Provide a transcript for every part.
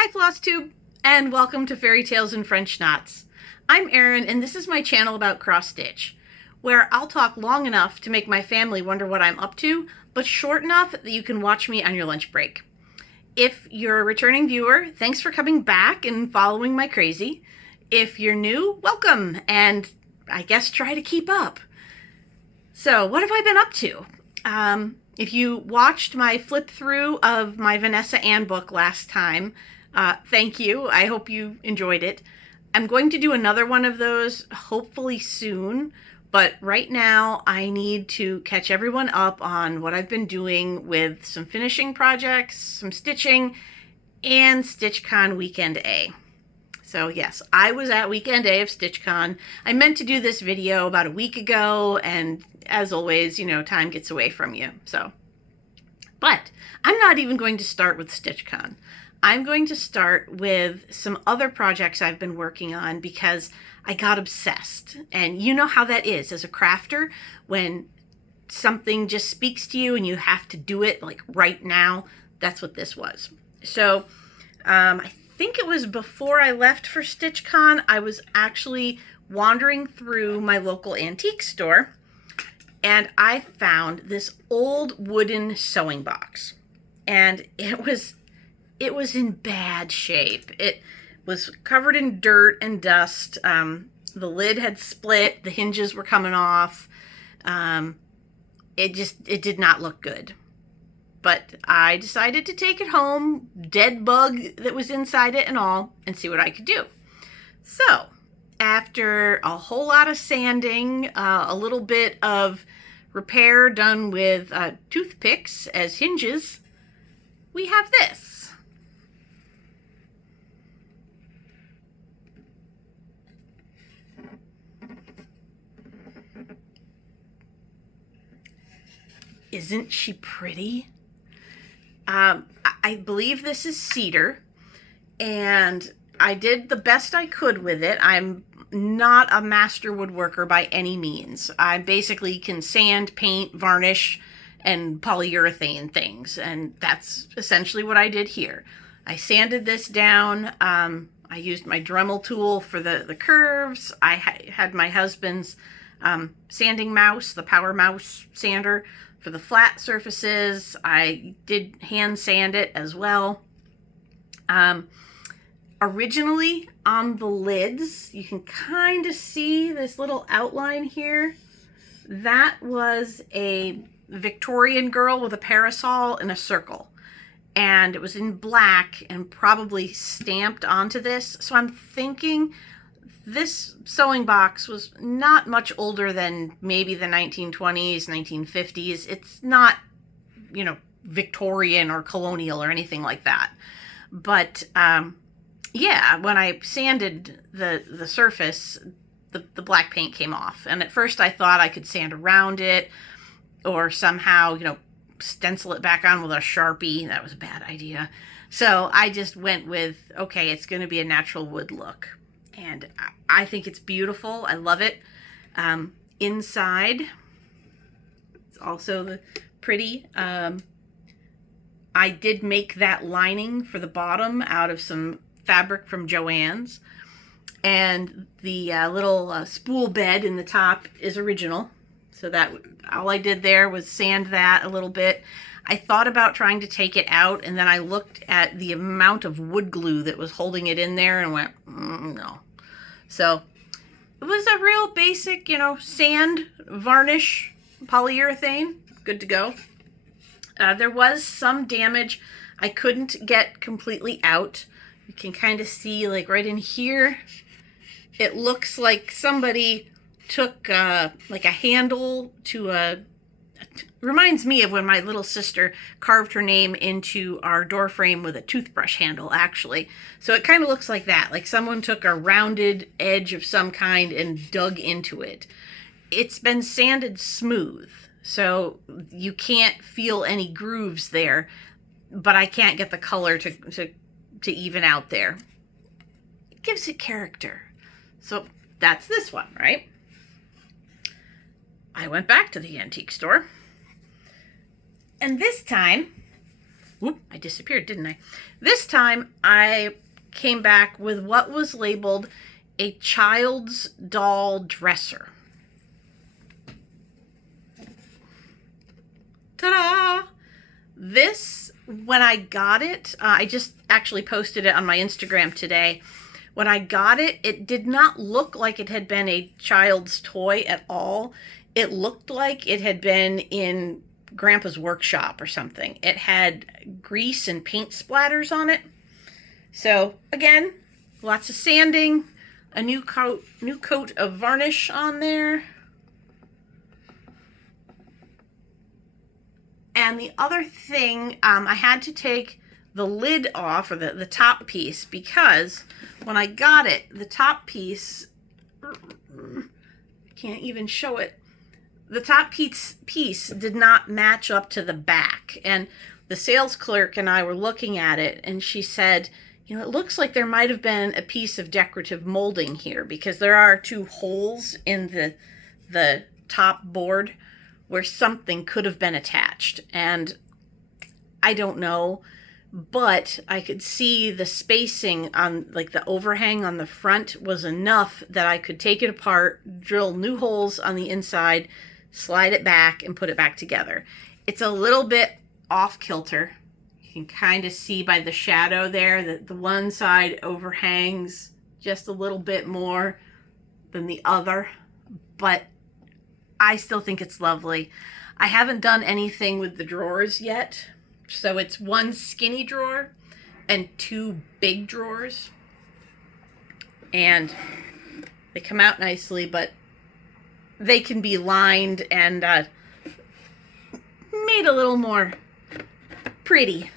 Hi FlossTube, and welcome to Fairy Tales and French Knots. I'm Erin, and this is my channel about cross-stitch, where I'll talk long enough to make my family wonder what I'm up to, but short enough that you can watch me on your lunch break. If you're a returning viewer, thanks for coming back and following my crazy. If you're new, welcome, and I guess try to keep up. So, what have I been up to? If you watched my flip through of my Vanessa Ann book last time, thank you. I hope you enjoyed it. I'm going to do another one of those hopefully soon, but right now I need to catch everyone up on what I've been doing with some finishing projects, some stitching, and StitchCon Weekend A. So yes, I was at Weekend A of StitchCon. I meant to do this video about a week ago, and as always, time gets away from you. But I'm not even going to start with StitchCon. I'm going to start with some other projects I've been working on because I got obsessed. And you know how that is as a crafter when something just speaks to you and you have to do it like right now. That's what this was. So I think it was before I left for StitchCon, I was actually wandering through my local antique store and I found this old wooden sewing box. And it was in bad shape. It was covered in dirt and dust. The lid had split. The hinges were coming off. It did not look good. But I decided to take it home, dead bug that was inside it and all, and see what I could do. So, after a whole lot of sanding, a little bit of repair done with toothpicks as hinges, we have this. Isn't she pretty? I believe this is cedar, and I did the best I could with it. I'm not a master woodworker by any means. I basically can sand, paint, varnish, and polyurethane things, and that's essentially what I did here. I sanded this down. I used my Dremel tool for the curves. I had my husband's sanding mouse, the Power Mouse sander, for the flat surfaces. I did hand sand it as well. Originally on the lids, you can kind of see this little outline here. That was a Victorian girl with a parasol in a circle. And it was in black and probably stamped onto this. So I'm thinking this sewing box was not much older than maybe the 1920s, 1950s. It's not, Victorian or colonial or anything like that. But yeah, when I sanded the surface, the black paint came off. And at first I thought I could sand around it or somehow, stencil it back on with a Sharpie. That was a bad idea. So I just went with, okay, it's going to be a natural wood look. And I think it's beautiful. I love it. Inside, it's also pretty. I did make that lining for the bottom out of some fabric from Joann's. And the little spool bed in the top is original. So that all I did there was sand that a little bit. I thought about trying to take it out, and then I looked at the amount of wood glue that was holding it in there and went, no. So it was a real basic, sand, varnish, polyurethane, good to go. There was some damage I couldn't get completely out. You can kind of see, like right in here, it looks like somebody took like a handle to reminds me of when my little sister carved her name into our door frame with a toothbrush handle, actually. So it kind of looks like that, like someone took a rounded edge of some kind and dug into it. It's been sanded smooth, so you can't feel any grooves there, but I can't get the color to even out there. It gives it character. So that's this one, right? I went back to the antique store. And this time, Whoop, I disappeared, didn't I? This time I came back with what was labeled a child's doll dresser. Ta-da! This, when I got it, I just actually posted it on my Instagram today. When I got it, it did not look like it had been a child's toy at all. It looked like it had been in Grandpa's workshop or something. It had grease and paint splatters on it. So again, lots of sanding, a new coat of varnish on there. And the other thing, I had to take the lid off, or the top piece, because when I got it, the top piece, I can't even show it, the top piece did not match up to the back. And the sales clerk and I were looking at it, and she said, you know, it looks like there might have been a piece of decorative molding here, because there are 2 holes in the top board where something could have been attached. And I don't know, but I could see the spacing on, like, the overhang on the front was enough that I could take it apart, drill new holes on the inside, slide it back, and put it back together. It's a little bit off kilter. You can kind of see by the shadow there that the one side overhangs just a little bit more than the other, but I still think it's lovely. I haven't done anything with the drawers yet. So it's 1 skinny drawer and 2 big drawers. And they come out nicely, but they can be lined and made a little more pretty.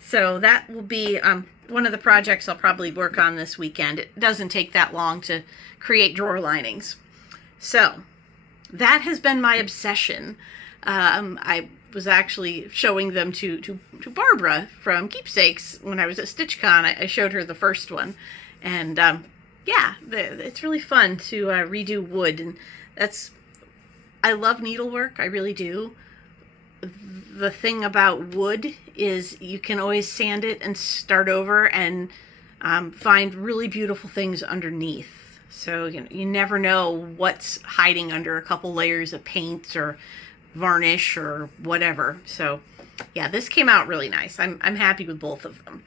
So that will be one of the projects I'll probably work on this weekend. It doesn't take that long to create drawer linings. So that has been my obsession. I was actually showing them to Barbara from Keepsakes when I was at StitchCon. I showed her the first one. And yeah, it's really fun to redo wood. And I love needlework, I really do. The thing about wood is you can always sand it and start over and find really beautiful things underneath. So you never know what's hiding under a couple layers of paint or varnish or whatever. So yeah, this came out really nice. I'm happy with both of them.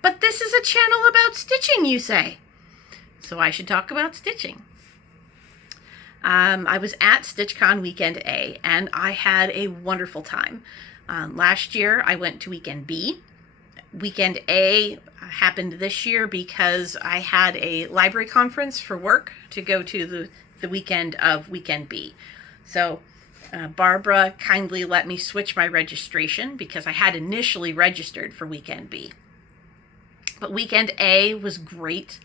But this is a channel about stitching, you say. So I should talk about stitching. I was at StitchCon Weekend A, and I had a wonderful time. Last year, I went to Weekend B. Weekend A happened this year because I had a library conference for work to go to the weekend of Weekend B. So Barbara kindly let me switch my registration because I had initially registered for Weekend B. But Weekend A was great.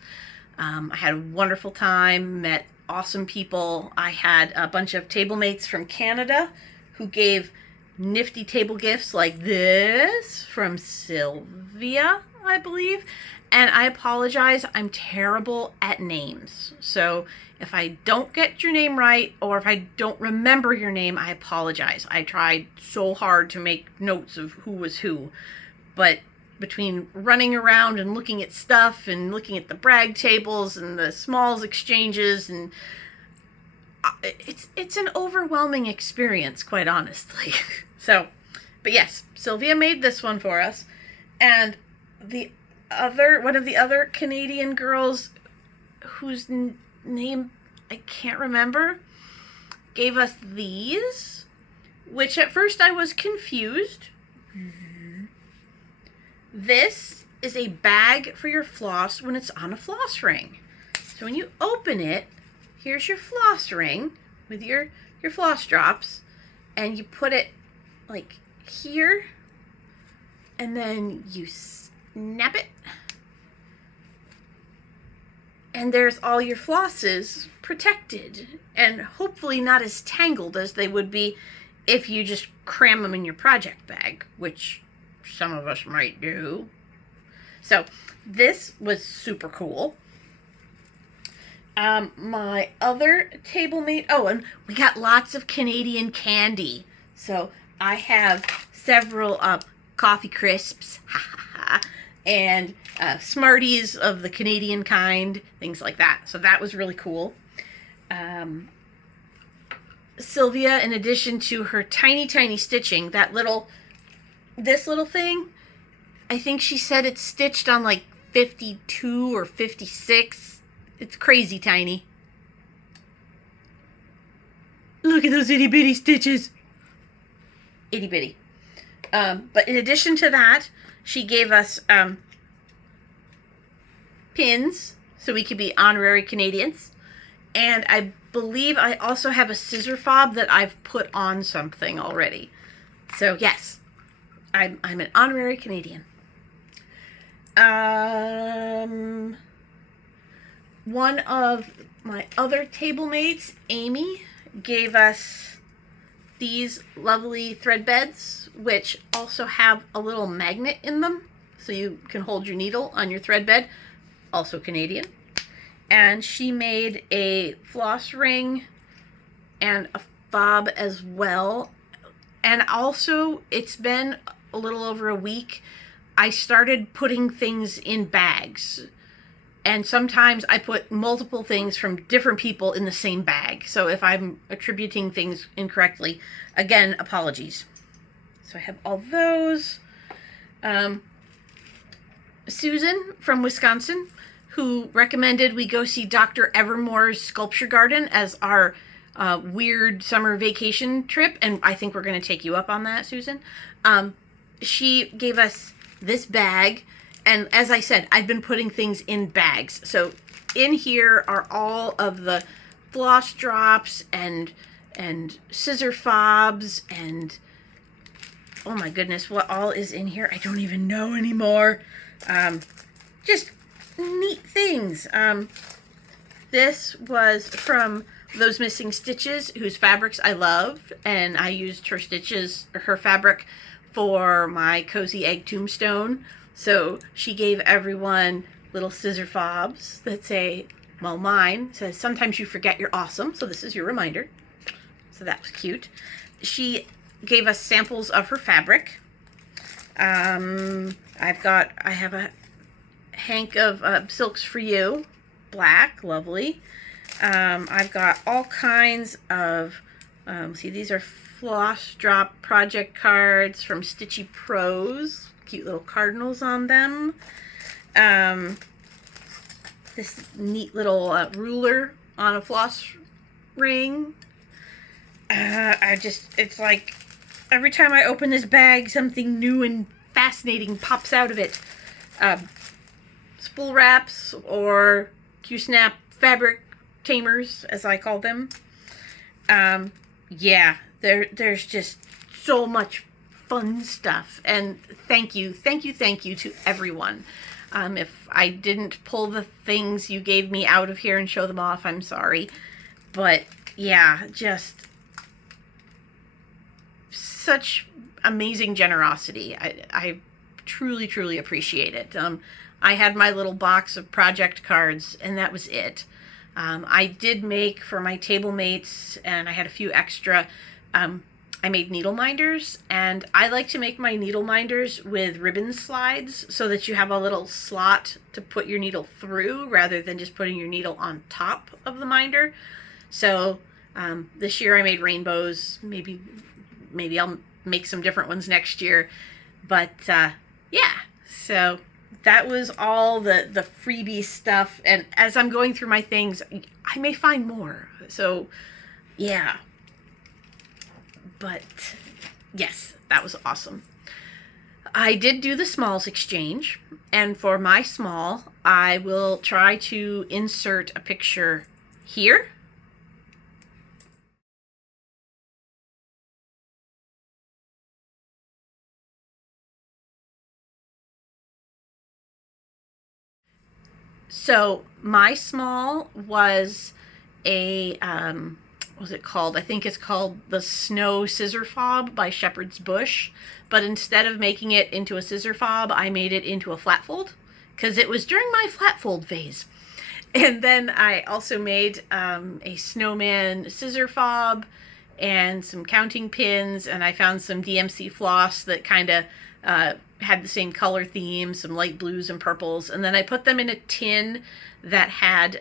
I had a wonderful time, met awesome people. I had a bunch of table mates from Canada who gave nifty table gifts like this from Sylvia, I believe. And I apologize, I'm terrible at names. So if I don't get your name right, or if I don't remember your name, I apologize. I tried so hard to make notes of who was who. But between running around and looking at stuff and looking at the brag tables and the smalls exchanges, and it's an overwhelming experience, quite honestly. So, but yes, Sylvia made this one for us. And one of the other Canadian girls whose name I can't remember gave us these, which at first I was confused. This is a bag for your floss when it's on a floss ring. So when you open it, here's your floss ring with your floss drops, and you put it like here, and then you snap it, and there's all your flosses protected and hopefully not as tangled as they would be if you just cram them in your project bag, which some of us might do. So this was super cool. My other table mate, oh, and we got lots of Canadian candy. So I have several coffee crisps and Smarties of the Canadian kind, things like that. So that was really cool. Sylvia, in addition to her tiny, tiny stitching, this little thing, I think she said it's stitched on like 52 or 56. It's crazy tiny. Look at those itty bitty stitches. Itty bitty. But in addition to that, she gave us pins so we could be honorary Canadians. And I believe I also have a scissor fob that I've put on something already. So yes, I'm an honorary Canadian. One of my other table mates, Amy, gave us these lovely thread beds, which also have a little magnet in them, so you can hold your needle on your thread bed, also Canadian. And she made a floss ring and a fob as well. And also, it's been a little over a week, I started putting things in bags. And sometimes I put multiple things from different people in the same bag. So if I'm attributing things incorrectly, again, apologies. So I have all those. Susan from Wisconsin, who recommended we go see Dr. Evermore's Sculpture Garden as our weird summer vacation trip. And I think we're going to take you up on that, Susan. She gave us this bag. And as I said, I've been putting things in bags. So in here are all of the floss drops and scissor fobs and oh my goodness, what all is in here? I don't even know anymore. Just neat things. This was from Those Missing Stitches, whose fabrics I love, and I used her fabric for my Cozy Egg Tombstone. So she gave everyone little scissor fobs that say, well, mine says, sometimes you forget you're awesome. So this is your reminder. So that was cute. She gave us samples of her fabric. I have a hank of Silks for You, black, lovely. I've got all kinds of, see, these are floss drop project cards from Stitchy Pros. Cute little cardinals on them. This neat little ruler on a floss ring. It's like every time I open this bag, something new and fascinating pops out of it. Spool wraps or Q-snap fabric tamers, as I call them. Yeah, there's just so much fun stuff, and thank you to everyone. If I didn't pull the things you gave me out of here and show them off, I'm sorry. But yeah, just such amazing generosity. I truly appreciate it. I had my little box of project cards, and that was it. I did make for my table mates, and I had a few extra. I made needle minders, and I like to make my needle minders with ribbon slides so that you have a little slot to put your needle through rather than just putting your needle on top of the minder. So this year I made rainbows. Maybe I'll make some different ones next year. But yeah, so that was all the freebie stuff. And as I'm going through my things, I may find more. So yeah. But yes, that was awesome. I did do the smalls exchange, and for my small, I will try to insert a picture here. So my small was a what was it called? I think it's called the Snow Scissor Fob by Shepherd's Bush. But instead of making it into a scissor fob, I made it into a flat fold because it was during my flat fold phase. And then I also made a snowman scissor fob and some counting pins, and I found some DMC floss that kind of had the same color theme, some light blues and purples, and then I put them in a tin that had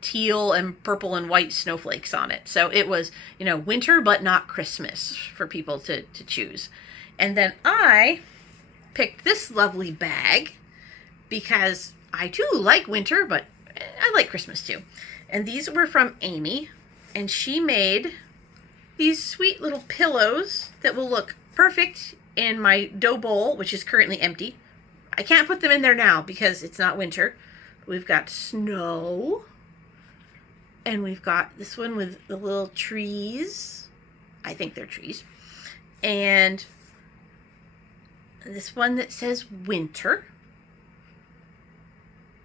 teal and purple and white snowflakes on it. So it was, winter but not Christmas for people to choose. And then I picked this lovely bag because I too like winter, but I like Christmas too. And these were from Amy, and she made these sweet little pillows that will look perfect in my dough bowl, which is currently empty. I can't put them in there now because it's not winter. We've got snow, and we've got this one with the little trees. I think they're trees. And this one that says winter.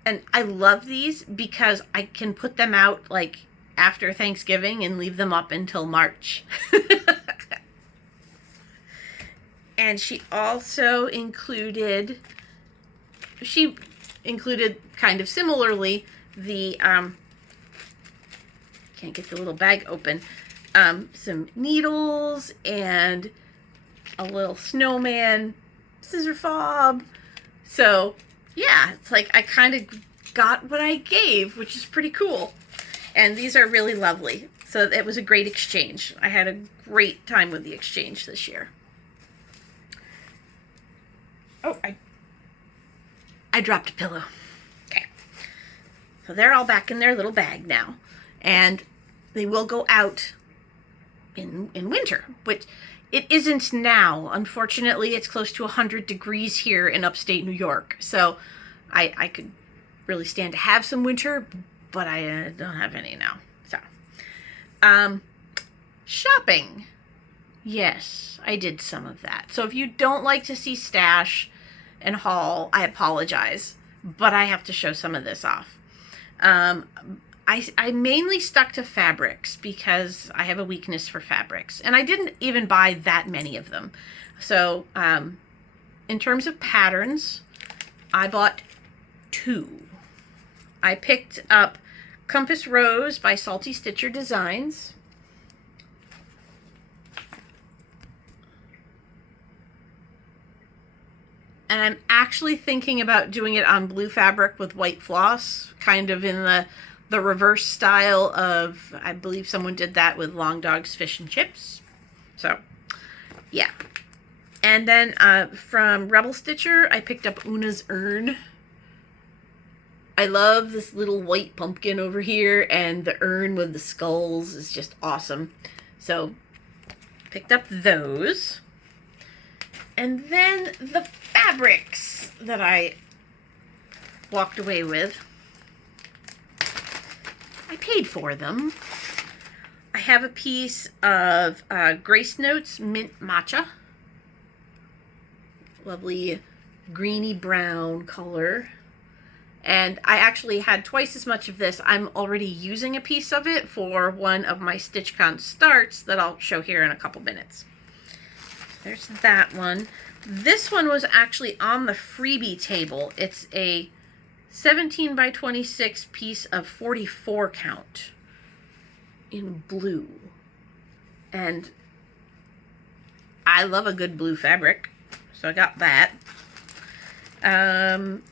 And I love these because I can put them out like after Thanksgiving and leave them up until March. And she also included kind of similarly the, can't get the little bag open, some needles and a little snowman scissor fob. So yeah, it's like I kind of got what I gave, which is pretty cool. And these are really lovely. So it was a great exchange. I had a great time with the exchange this year. Oh, I dropped a pillow. Okay. So they're all back in their little bag now. And they will go out in winter, which it isn't now. Unfortunately, it's close to 100 degrees here in upstate New York. So I could really stand to have some winter, but I don't have any now. So, shopping. Yes, I did some of that. So if you don't like to see stash and haul, I apologize, but I have to show some of this off. I mainly stuck to fabrics because I have a weakness for fabrics, and I didn't even buy that many of them. So in terms of patterns, I bought 2. I picked up Compass Rose by Salty Stitcher Designs. And I'm actually thinking about doing it on blue fabric with white floss, kind of in the reverse style of, I believe someone did that with Long Dog's Fish and Chips. So, yeah. And then from Rebel Stitcher, I picked up Una's Urn. I love this little white pumpkin over here, and the urn with the skulls is just awesome. So, picked up those. And then the fabrics that I walked away with, I paid for them. I have a piece of Grace Notes Mint Matcha. Lovely greeny brown color. And I actually had twice as much of this. I'm already using a piece of it for one of my StitchCon starts that I'll show here in a couple minutes. There's that one. This one was actually on the freebie table. It's a 17 by 26 piece of 44 count in blue. And I love a good blue fabric, so I got that.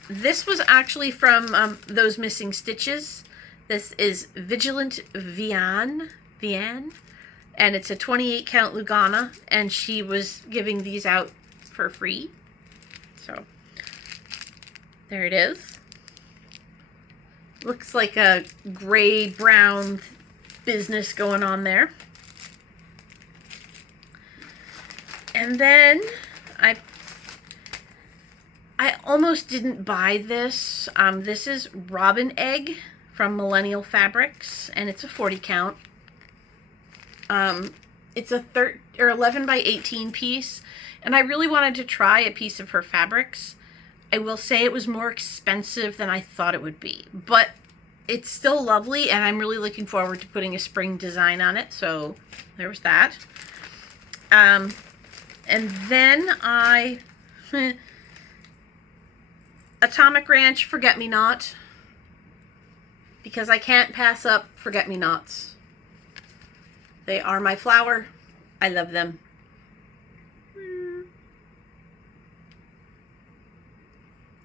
This was actually from Those Missing Stitches. This is Vigilant Vian, and it's a 28 count Lugana, and she was giving these out for free. So there it is. Looks like a gray brown business going on there. And then I almost didn't buy this. This is Robin Egg from Millennial Fabrics, and it's a 40 count. It's a 11 by 18 piece, and I really wanted to try a piece of her fabrics. I will say it was more expensive than I thought it would be, but it's still lovely, and I'm really looking forward to putting a spring design on it. So there was that. And then Atomic Ranch Forget Me Not. because I can't pass up forget-me-nots. They are my flower. I love them.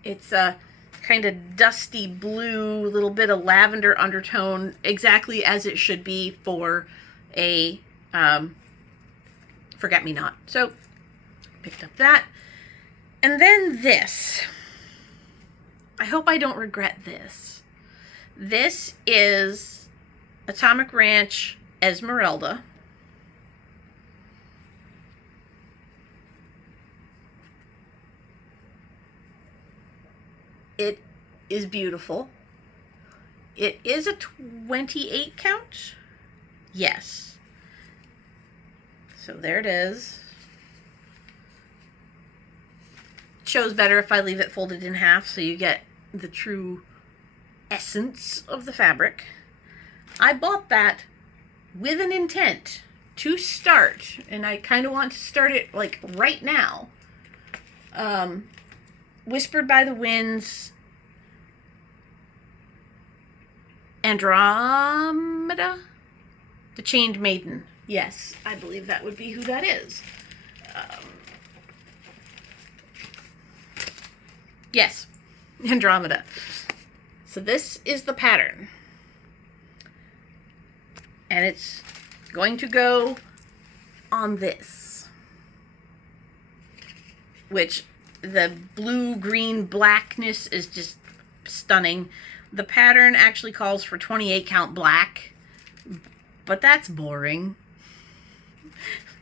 It's a kind of dusty blue, little bit of lavender undertone, exactly as it should be for a forget-me-not. So, picked up that. And then this. I hope I don't regret this. This is Atomic Ranch Esmeralda. It is beautiful. It is a 28 count. Yes. So there it is. It shows better if I leave it folded in half so you get the true essence of the fabric. I bought that with an intent to start, and I kind of want to start it like right now. Whispered by the Winds, Andromeda, the Chained Maiden. Yes, I believe that would be who that is. Yes, Andromeda. So this is the pattern. And it's going to go on this, which the blue, green, blackness is just stunning. The pattern actually calls for 28 count black, but that's boring.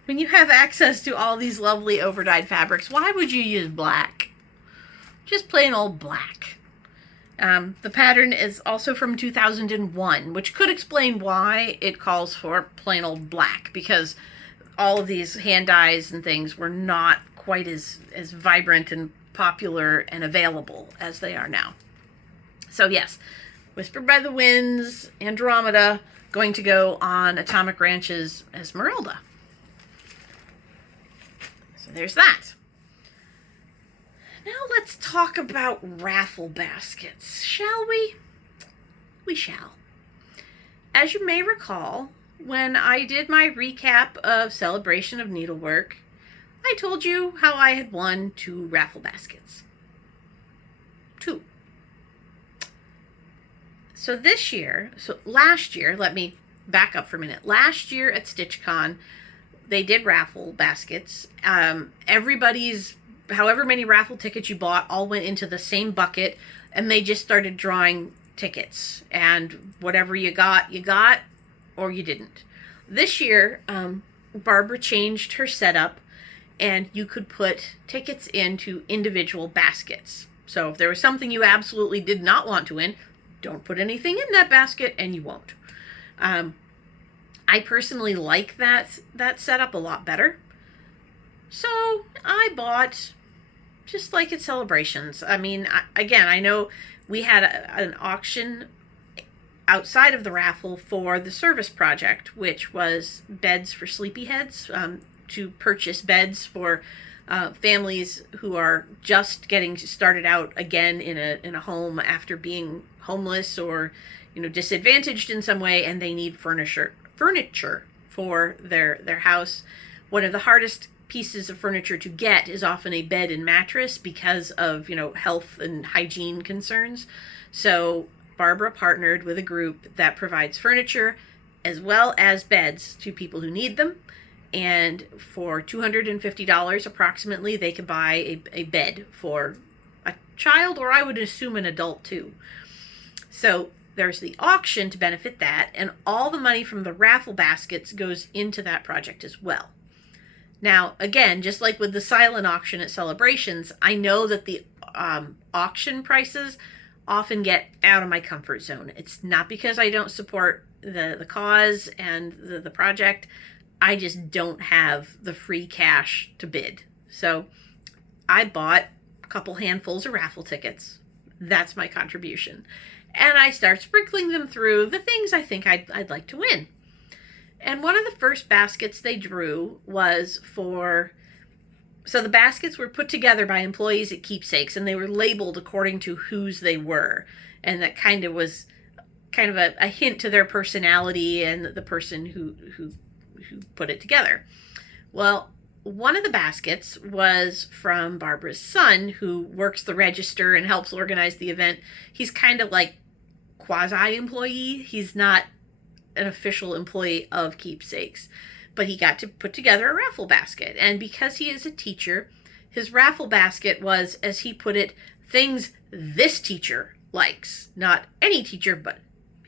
When you have access to all these lovely overdyed fabrics, why would you use black? Just plain old black. The pattern is also from 2001, which could explain why it calls for plain old black, because all of these hand dyes and things were not quite as vibrant and popular and available as they are now. So yes, Whispered by the Winds, Andromeda, going to go on Atomic Ranch's Esmeralda. So there's that. Now let's talk about raffle baskets, shall we? We shall. As you may recall, when I did my recap of Celebration of Needlework, I told you how I had won 2 raffle baskets. 2. So last year, let me back up for a minute. Last year at StitchCon, they did raffle baskets. Everybody's, however many raffle tickets you bought, all went into the same bucket, and they just started drawing tickets. And whatever you got, or you didn't. This year, Barbara changed her setup, and you could put tickets into individual baskets. So if there was something you absolutely did not want to win, don't put anything in that basket, and you won't. I personally like that setup a lot better. So I bought, just like at Celebrations. I mean, again, I know we had an auction outside of the raffle for the service project, which was beds for sleepyheads, to purchase beds for families who are just getting started out again in a home after being homeless or, disadvantaged in some way, and they need furniture for their house. One of the hardest pieces of furniture to get is often a bed and mattress because of, health and hygiene concerns. So Barbara partnered with a group that provides furniture as well as beds to people who need them. And for $250 approximately, they could buy a bed for a child, or I would assume an adult too. So there's the auction to benefit that, and all the money from the raffle baskets goes into that project as well. Now, again, just like with the silent auction at Celebrations, I know that the auction prices often get out of my comfort zone. It's not because I don't support the cause and the project. I just don't have the free cash to bid. So I bought a couple handfuls of raffle tickets. That's my contribution. And I start sprinkling them through the things I think I'd like to win. And one of the first baskets they drew was so the baskets were put together by employees at Keepsakes, and they were labeled according to whose they were. And that kind of kind of a hint to their personality and the person who put it together. Well, one of the baskets was from Barbara's son, who works the register and helps organize the event. He's kind of like quasi-employee. He's not an official employee of Keepsakes, but he got to put together a raffle basket. And because he is a teacher, his raffle basket was, as he put it, things this teacher likes. Not any teacher, but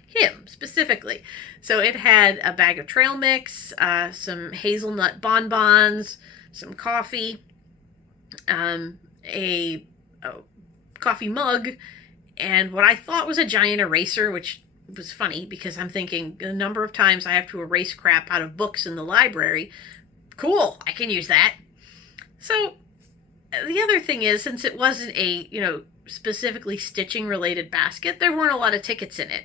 him specifically. So it had a bag of trail mix, some hazelnut bonbons, some coffee, a coffee mug, and what I thought was a giant eraser, which was funny because I'm thinking the number of times I have to erase crap out of books in the library. Cool, I can use that. So the other thing is, since it wasn't a, specifically stitching related basket, there weren't a lot of tickets in it.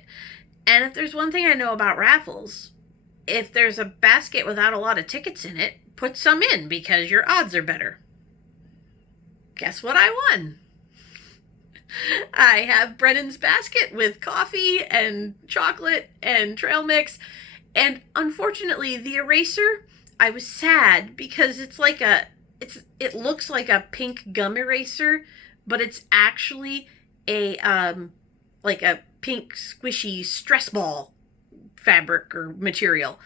And if there's one thing I know about raffles, if there's a basket without a lot of tickets in it, put some in because your odds are better. Guess what I won? I have Brennan's basket with coffee and chocolate and trail mix. And unfortunately, the eraser, I was sad because it looks like a pink gum eraser, but it's actually a pink squishy stress ball fabric or material.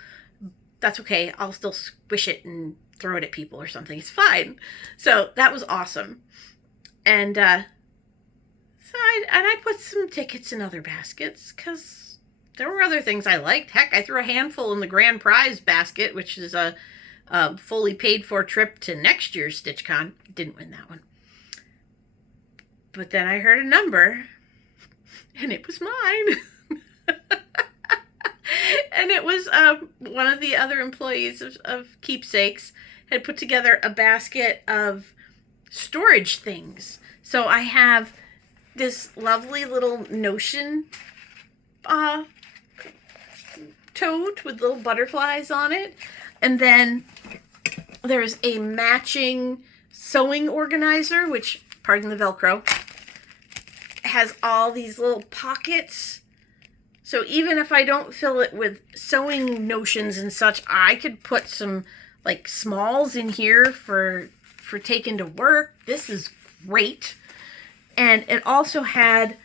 That's okay. I'll still squish it and throw it at people or something. It's fine. So that was awesome. And I put some tickets in other baskets because there were other things I liked. Heck, I threw a handful in the grand prize basket, which is a fully paid for trip to next year's StitchCon. Didn't win that one. But then I heard a number, and it was mine. And it was one of the other employees of Keepsakes had put together a basket of storage things. So I have this lovely little Notion tote with little butterflies on it. And then there's a matching sewing organizer, which, pardon the Velcro, has all these little pockets. So even if I don't fill it with sewing notions and such, I could put some like smalls in here for taking to work. This is great. And it also had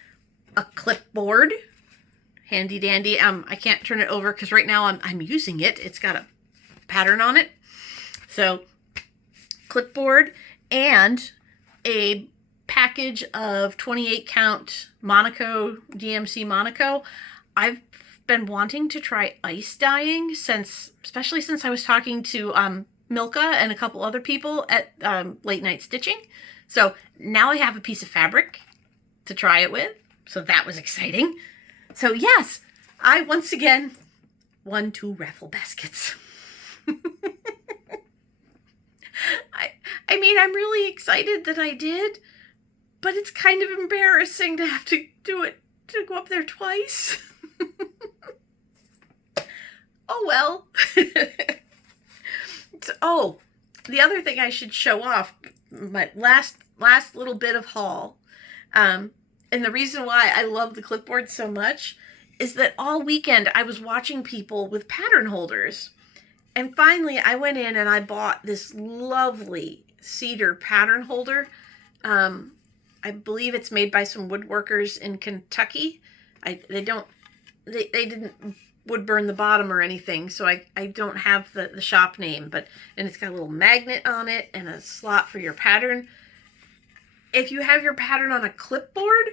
a clipboard, handy dandy. I can't turn it over because right now I'm using it. It's got a pattern on it. So clipboard and a package of 28 count Monaco, DMC Monaco. I've been wanting to try ice dyeing especially since I was talking to Milka and a couple other people at Late Night Stitching. So now I have a piece of fabric to try it with. So that was exciting. So yes, I once again won 2 raffle baskets. I mean, I'm really excited that I did, but it's kind of embarrassing to have to do it, to go up there twice. Oh well. Oh, the other thing I should show off, my last little bit of haul, and the reason why I love the clipboard so much is that all weekend I was watching people with pattern holders. And finally I went in and I bought this lovely cedar pattern holder. I believe it's made by some woodworkers in Kentucky. They didn't wood burn the bottom or anything, so I don't have the shop name, and it's got a little magnet on it and a slot for your pattern. If you have your pattern on a clipboard,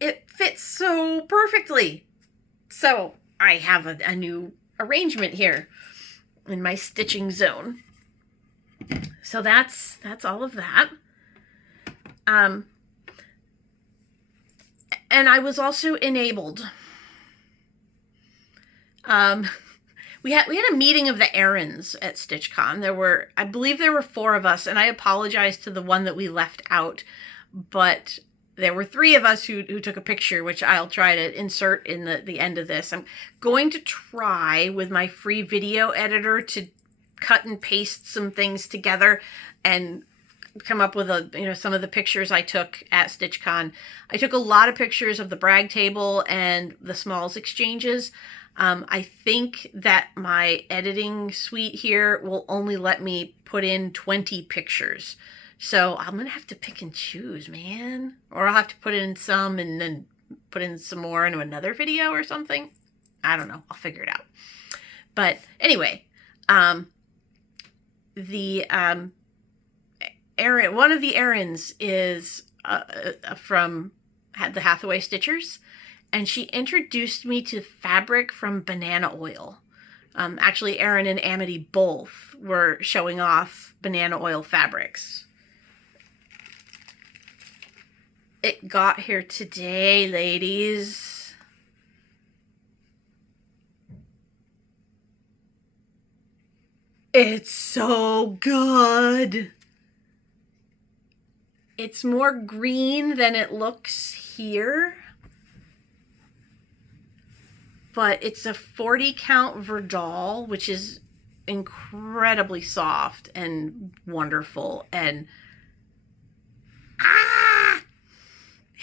it fits so perfectly. So I have a new arrangement here in my stitching zone. So that's all of that. And I was also enabled. We had a meeting of the errands at StitchCon. I believe there were 4 of us, and I apologize to the one that we left out, but there were 3 of us who took a picture, which I'll try to insert in the end of this. I'm going to try with my free video editor to cut and paste some things together and come up with some of the pictures I took at StitchCon. I took a lot of pictures of the brag table and the smalls exchanges. I think that my editing suite here will only let me put in 20 pictures. So I'm going to have to pick and choose, man. Or I'll have to put in some and then put in some more into another video or something. I don't know. I'll figure it out. But anyway, one of the errands is from the Hathaway Stitchers, and she introduced me to fabric from banana oil. Actually, Erin and Amity both were showing off banana oil fabrics. It got here today, ladies. It's so good. It's more green than it looks here. But it's a 40 count Verdal, which is incredibly soft and wonderful. And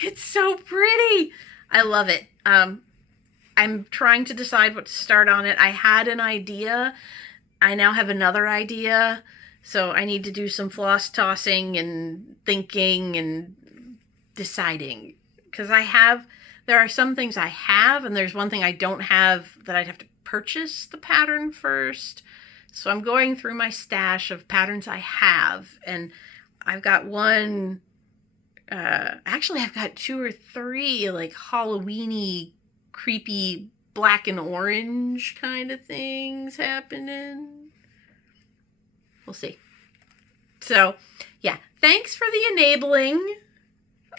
it's so pretty. I love it. I'm trying to decide what to start on it. I had an idea. I now have another idea. So I need to do some floss tossing and thinking and deciding. Because there are some things I have, and there's one thing I don't have that I'd have to purchase the pattern first. So I'm going through my stash of patterns I have, and I've got one, actually I've got 2 or 3 like Halloween-y, creepy black and orange kind of things happening. We'll see. So yeah, thanks for the enabling.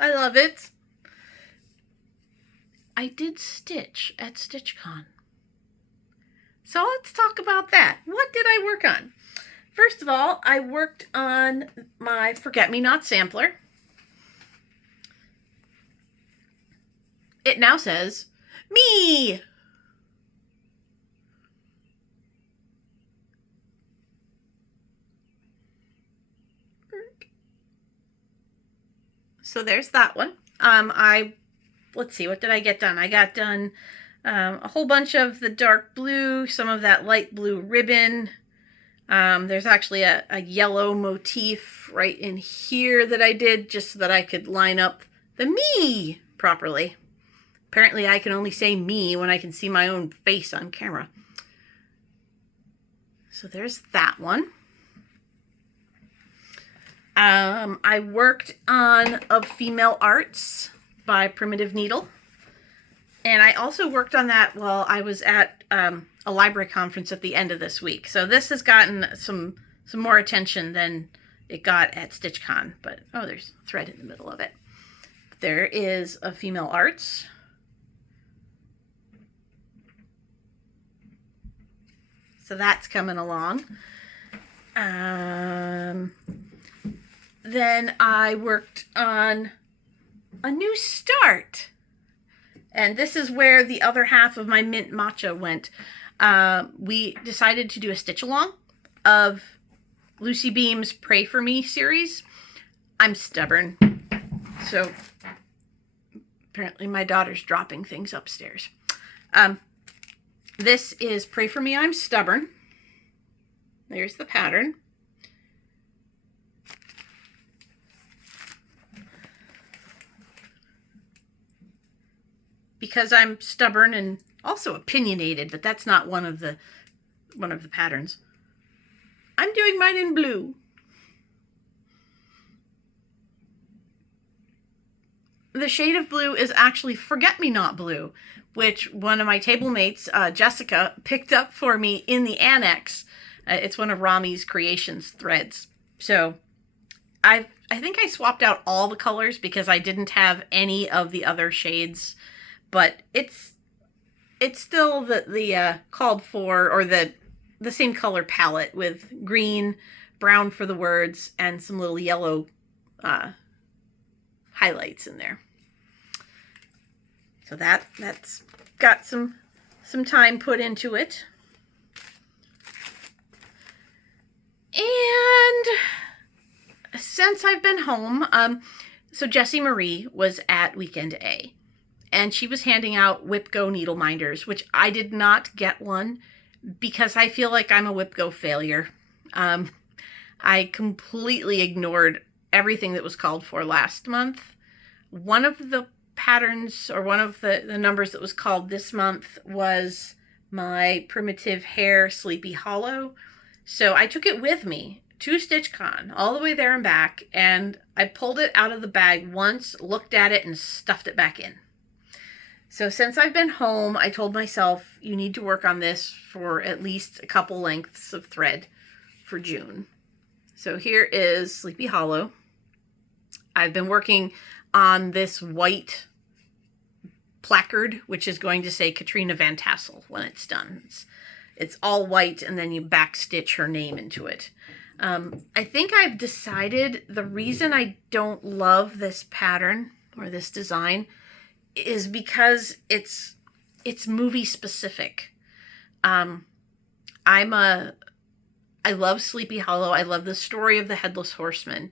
I love it. I did stitch at StitchCon. So let's talk about that. What did I work on? First of all, I worked on my Forget-Me-Not sampler. It now says, me! So there's that one. Let's see, what did I get done? I got done a whole bunch of the dark blue, some of that light blue ribbon. There's actually a yellow motif right in here that I did just so that I could line up the me properly. Apparently I can only say me when I can see my own face on camera. So there's that one. I worked on Of Female Arts by Primitive Needle. And I also worked on that while I was at a library conference at the end of this week. So this has gotten some more attention than it got at StitchCon. But, oh, there's a thread in the middle of it. There is Of Female Arts. So that's coming along. Then I worked on a new start. And this is where the other half of my mint matcha went. We decided to do a stitch along of Lucy Beam's Pray For Me series. I'm stubborn. So apparently my daughter's dropping things upstairs. This is Pray For Me, I'm Stubborn. There's the pattern. Because I'm stubborn and also opinionated, but that's not one of the patterns. I'm doing mine in blue. The shade of blue is actually Forget-Me-Not blue, which one of my table mates, Jessica, picked up for me in the annex. It's one of Rami's Creations threads. So I think I swapped out all the colors because I didn't have any of the other shades. But it's still the called for, or the same color palette with green, brown for the words, and some little yellow highlights in there. So that's got some time put into it. And since I've been home, so Jessie Marie was at Weekend A, and she was handing out WhipGo needle minders, which I did not get one because I feel like I'm a WhipGo failure. I completely ignored everything that was called for last month. One of the patterns, or one of the numbers that was called this month, was my Primitive Hair Sleepy Hollow. So I took it with me to StitchCon, all the way there and back, and I pulled it out of the bag once, looked at it, and stuffed it back in. So since I've been home, I told myself, you need to work on this for at least a couple lengths of thread for June. So here is Sleepy Hollow. I've been working on this white placard, which is going to say Katrina Van Tassel when it's done. It's all white, and then you backstitch her name into it. I think I've decided the reason I don't love this pattern or this design is because it's movie specific. I love Sleepy Hollow. I love the story of the Headless Horseman.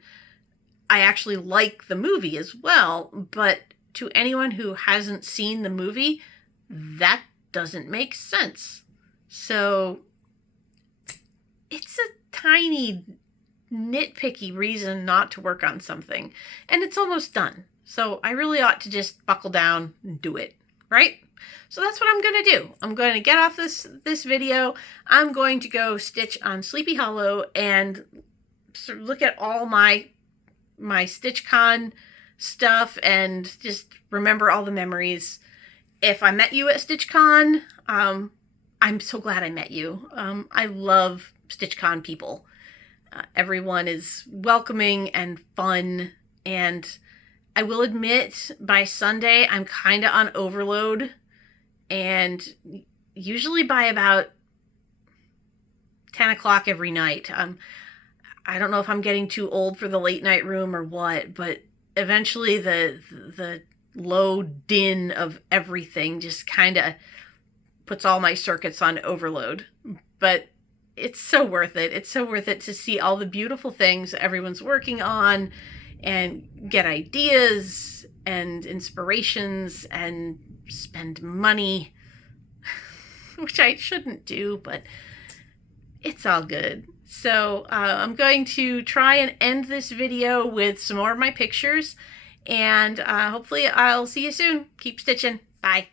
I actually like the movie as well, but to anyone who hasn't seen the movie, that doesn't make sense. So it's a tiny, nitpicky reason not to work on something, and it's almost done. So I really ought to just buckle down and do it, right? So that's what I'm going to do. I'm going to get off this video. I'm going to go stitch on Sleepy Hollow and sort of look at all my StitchCon stuff and just remember all the memories. If I met you at StitchCon, I'm so glad I met you. I love StitchCon people. Everyone is welcoming and fun, and I will admit by Sunday I'm kind of on overload, and usually by about 10 o'clock every night. I don't know if I'm getting too old for the late night room or what, but eventually the low din of everything just kind of puts all my circuits on overload. But it's so worth it. It's so worth it to see all the beautiful things everyone's working on and get ideas and inspirations and spend money, which I shouldn't do, but it's all good. So I'm going to try and end this video with some more of my pictures, and hopefully I'll see you soon. Keep stitching. Bye.